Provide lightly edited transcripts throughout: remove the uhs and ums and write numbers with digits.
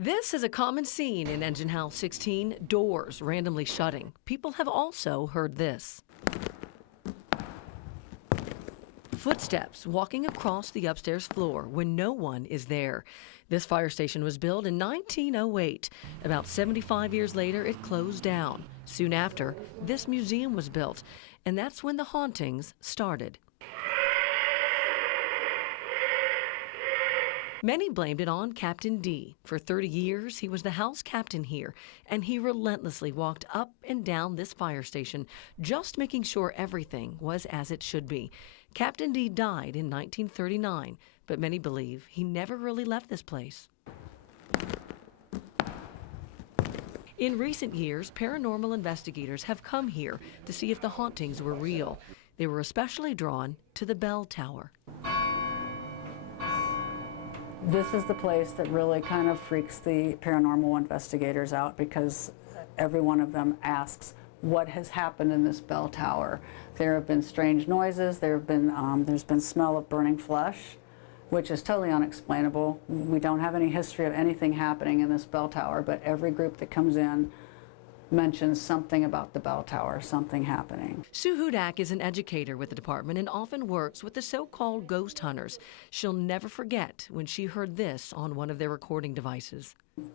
This is a common scene in Engine House 16, doors randomly shutting. People have also heard this. Footsteps walking across the upstairs floor when no one is there. This fire station was built in 1908. About 75 years later, it closed down. Soon after, this museum was built, and that's when the hauntings started. Many blamed it on Captain D. For 30 years, he was the house captain here, and he relentlessly walked up and down this fire station, just making sure everything was as it should be. Captain D died in 1939, but many believe he never really left this place. In recent years, paranormal investigators have come here to see if the hauntings were real. They were especially drawn to the bell tower. This is the place that really kind of freaks the paranormal investigators out, because every one of them asks, what has happened in this bell tower? There have been strange noises, there's been smell of burning flesh, which is totally unexplainable. We don't have any history of anything happening in this bell tower, but every group that comes in mentions something about the bell tower, something happening. Sue Hudak is an educator with the department and often works with the so-called ghost hunters. She'll never forget when she heard this on one of their recording devices.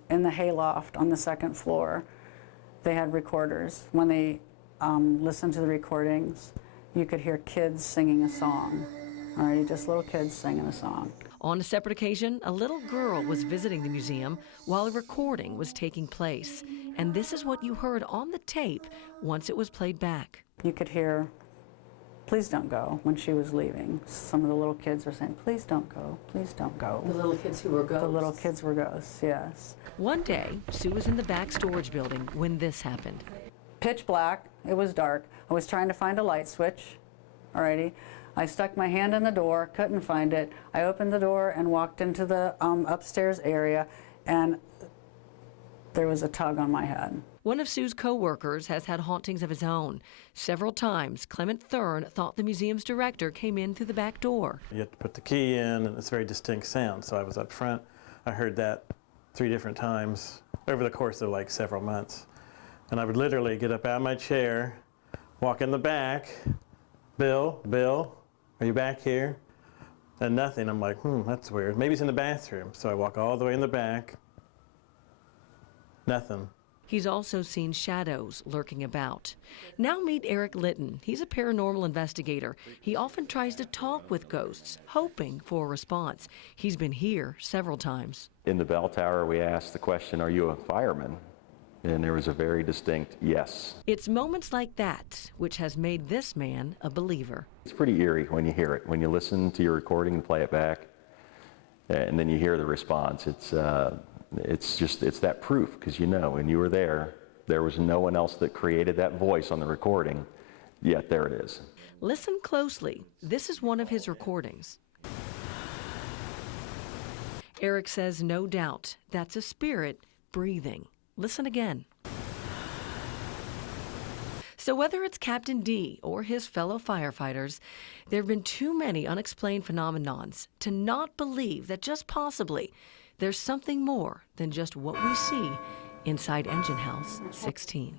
In the hayloft on the second floor, they had recorders. When they listened to the recordings, you could hear kids singing a song. All right, just little kids singing a song. On a separate occasion, a little girl was visiting the museum while a recording was taking place. And this is what you heard on the tape once it was played back. You could hear, please don't go, when she was leaving. Some of the little kids were saying, please don't go, please don't go. The little kids who were ghosts? The little kids were ghosts, yes. One day, Sue was in the back storage building when this happened. Pitch black, it was dark. I was trying to find a light switch, alrighty. I stuck my hand in the door, couldn't find it. I opened the door and walked into the upstairs area, and there was a tug on my head. One of Sue's co-workers has had hauntings of his own. Several times, Clement Thurn thought the museum's director came in through the back door. You have to put the key in, and it's a very distinct sound, so I was up front. I heard that 3 different times over the course of like several months. And I would literally get up out of my chair, walk in the back, Bill, are you back here? And nothing. I'm like, that's weird. Maybe he's in the bathroom. So I walk all the way in the back. Nothing. He's also seen shadows lurking about. Now meet Eric Litton. He's a paranormal investigator. He often tries to talk with ghosts, hoping for a response. He's been here several times. In the bell tower, we asked the question, are you a fireman? And there was a very distinct yes. It's moments like that which has made this man a believer. It's pretty eerie when you hear it. When you listen to your recording and play it back, and then you hear the response, it's that proof, because you know, when you were there was no one else that created that voice on the recording, yet there it is. Listen closely. This is one of his recordings. Eric says no doubt that's a spirit breathing. Listen again. So whether it's Captain D or his fellow firefighters, there have been too many unexplained phenomenons to not believe that just possibly there's something more than just what we see inside Engine House 16.